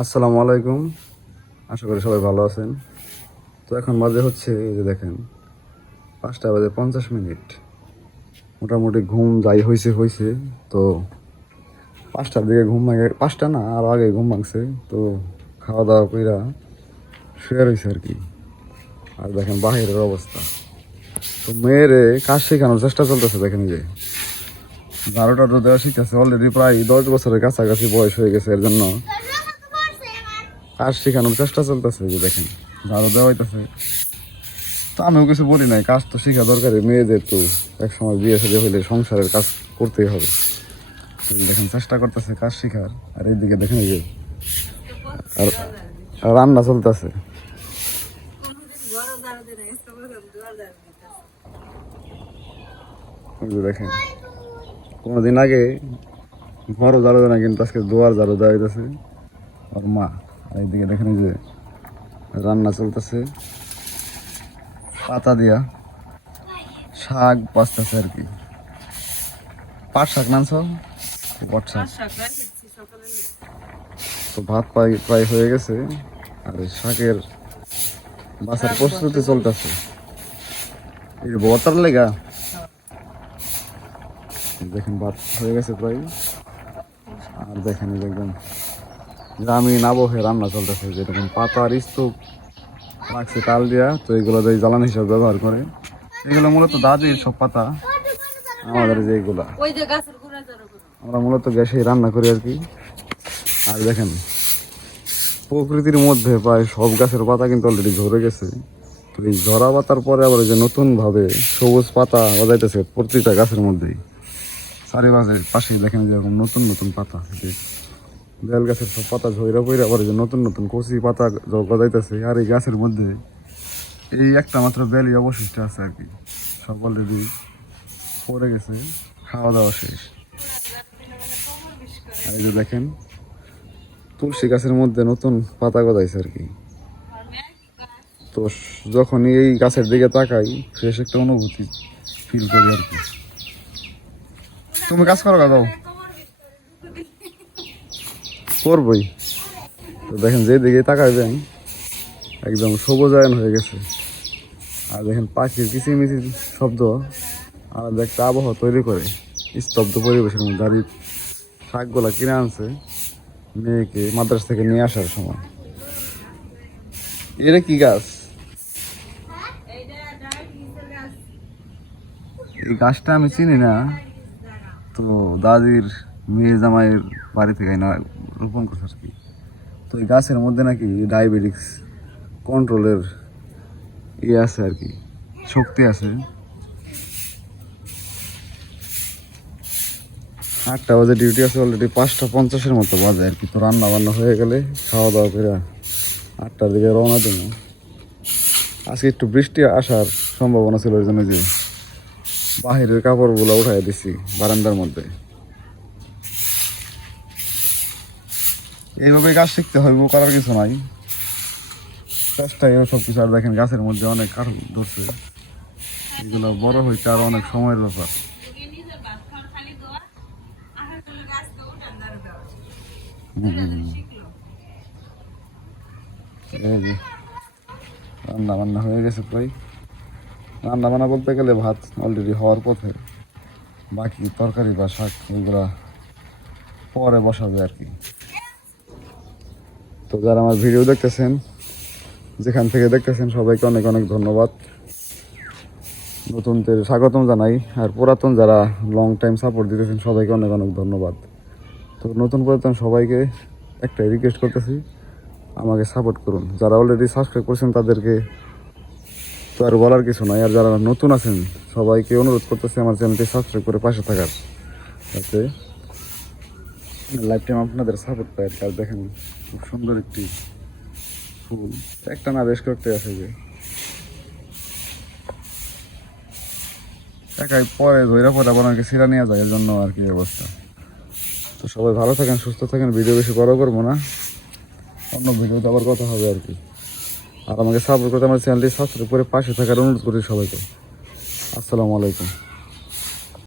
আসসালামু আলাইকুম। আশা করি সবাই ভালো আছেন। তো এখন বাজে হচ্ছে এই যে দেখেন 5টা বাজে 50 মিনিট। মোটামুটি ঘুম যাই হয়েছে। তো 5টার দিকে ঘুম ভাঙে, 5টা না আরও আগে ঘুম ভাঙছে। তো খাওয়া দাওয়া কইরা শুয়ে রয়েছে আর কি। আর দেখেন বাহিরের অবস্থা। তো মেয়েরে কাজ শেখানোর চেষ্টা চলতেছে। দেখেন এই যে ঝাড়ুটা তো দেওয়া শিখতেছে। অলরেডি প্রায় 10 বছরের কাছাকাছি বয়স হয়ে গেছে। এর জন্য কাজ শেখানোর চেষ্টা চলতেছে। যে দেখেন ঝাড়ু দেওয়া হইতেছে। তো আমিও কিছু বলি নাই, কাজ তো শেখা দরকারি। মেয়েদের তো একসময় বিয়ে সাথে হইলে সংসারের কাজ করতেই হবে। দেখেন চেষ্টা করতেছে কাজ শেখার। আর এইদিকে দেখেন এই যে আর আর রান্না চলতেছে। দেখেন কোনোদিন আগে ঘরও ঝাড়ু দেয় না, কিন্তু আজকে দুয়ার ঝাড়ু দেওয়া হইতেছে আর মা। আর এইদিকে দেখেন এই যে রান্না চলতেছে, পাতা দিয়া শাক বাঁচতেছে আর কি। পাট শাক নানছ, পাট শাক। তো ভাত প্রায় হয়ে গেছে। আর এই শাকের বাছার প্রস্তুতি চলতেছে। এই বতার লেগা দেখেন ভাত হয়ে গেছে প্রায়। আর দেখেন এই যে একদম গ্রামীণ আবহে রান্না চলতেছে। যেরকম পাতার স্তূপ রাখছে তাল দিয়া। তো এগুলো দিয়ে জ্বালানি হিসাবে ব্যবহার করে। এগুলো মূলত দাদির সব পাতা। আমাদের যে এগুলা আমরা মূলত গ্যাসে রান্না করি আর কি। আর দেখেন প্রকৃতির মধ্যে প্রায় সব গাছের পাতা কিন্তু অলরেডি ঝরে গেছে। তো এই ঝরা পাতার পরে আবার যে নতুন ভাবে সবুজ পাতা গজাইতেছে প্রতিটা গাছের মধ্যেই। চারিপাশে পাশেই দেখেন যেরকম নতুন নতুন পাতা। বেল গাছের সব পাতা ঝইরা পইরা আবার যে নতুন নতুন কচি পাতা গজাইতেছে। আর এই গাছের মধ্যে এই একটা মাত্র বেলই অবশিষ্ট আছে আর কি। সব অলরেডি পড়ে গেছে, খাওয়া দাওয়া শেষ। আর এই যে দেখেন তুলসী গাছের মধ্যে নতুন পাতা গজাইছে আর কি। তো যখনই এই গাছের দিকে তাকাই ফ্রেশ একটা অনুভূতি ফিল করি আর কি। তুমি কাজ করো যাও, করবই। তো দেখেন যে দিকে তাকাইবেন একদম সবুজায়ন হয়ে গেছে। আর দেখেন পাখির কিচিরমিচির শব্দ আলাদা একটা আবহাওয়া তৈরি করে স্তব্ধ পরিবেশের মধ্যে। আর শাকগুলা কিনে আনছে মেয়েকে মাদ্রাসা থেকে নিয়ে আসার সময়। এটা কি গাছ? এই গাছটা আমি চিনি না। তো দাদির মেয়ে জামাইয়ের বাড়ি থেকে না রোপণ করছে আর কি। তো এই গাছের মধ্যে নাকি ডায়াবেটিক্স কন্ট্রোলের ইয়ে আছে আর কি, শক্তি আছে। 8টা বাজে ডিউটি আছে, অলরেডি 5টা 50-এর মতো বাজে আর কি। তো রান্না বান্না হয়ে গেলে খাওয়া দাওয়া করে 8টার দিকে রওনা দেব। আজকে একটু বৃষ্টি আসার সম্ভাবনা ছিল, ওই জন্য যে বাহিরের কাপড়গুলো উঠাই দিছি বারান্দার মধ্যে। এইভাবে গাছ শিখতে হয়, করার কিছু নাই, চেষ্টাই সব কিছু। আর দেখেন গাছের মধ্যে অনেক কাঠ ধরছে। এগুলো বড় হইতে আরো অনেক সময়ের ব্যাপার। রান্না বান্না হয়ে গেছে প্রায়। রান্না বান্না বলতে গেলে ভাত অলরেডি হওয়ার পথে, বাকি তরকারি বা শাক ওইগুলা পরে বসাবে আর কি। তো যারা আমার ভিডিও দেখতেছেন, যেখান থেকে দেখতেছেন, সবাইকে অনেক অনেক ধন্যবাদ। নতুনদের স্বাগতম জানাই। আর পুরাতন যারা লং টাইম সাপোর্ট দিতেছেন সবাইকে অনেক অনেক ধন্যবাদ। তো নতুন পুরাতন সবাইকে একটাই রিকোয়েস্ট করতেছি, আমাকে সাপোর্ট করুন। যারা অলরেডি সাবস্ক্রাইব করছেন তাদেরকে তো আর বলার কিছু নয়। আর যারা নতুন আছেন সবাইকে অনুরোধ করতেছি আমার চ্যানেলটি সাবস্ক্রাইব করে পাশে থাকার, যাতে লাইফ টাইম আপনাদের সাপোর্ট পাই। আর দেখেন খুব সুন্দর একটি ফুল, একটা না বেশ কয়েকটা আছে, যে একাই পরে ধৈরা পরে আবার অনেকে সিরা নিয়ে যায়, এর জন্য আর কি অবস্থা। তো সবাই ভালো থাকেন, সুস্থ থাকেন। ভিডিও বেশি বড় করবো না, অন্য ভিডিওতে আবার কথা হবে আর কি। আর আমাকে সাপোর্ট করতে আমার চ্যানেলটি সাবস্ক্রাইব করে পাশে থাকার অনুরোধ করি সবাইকে। আসসালামু আলাইকুম।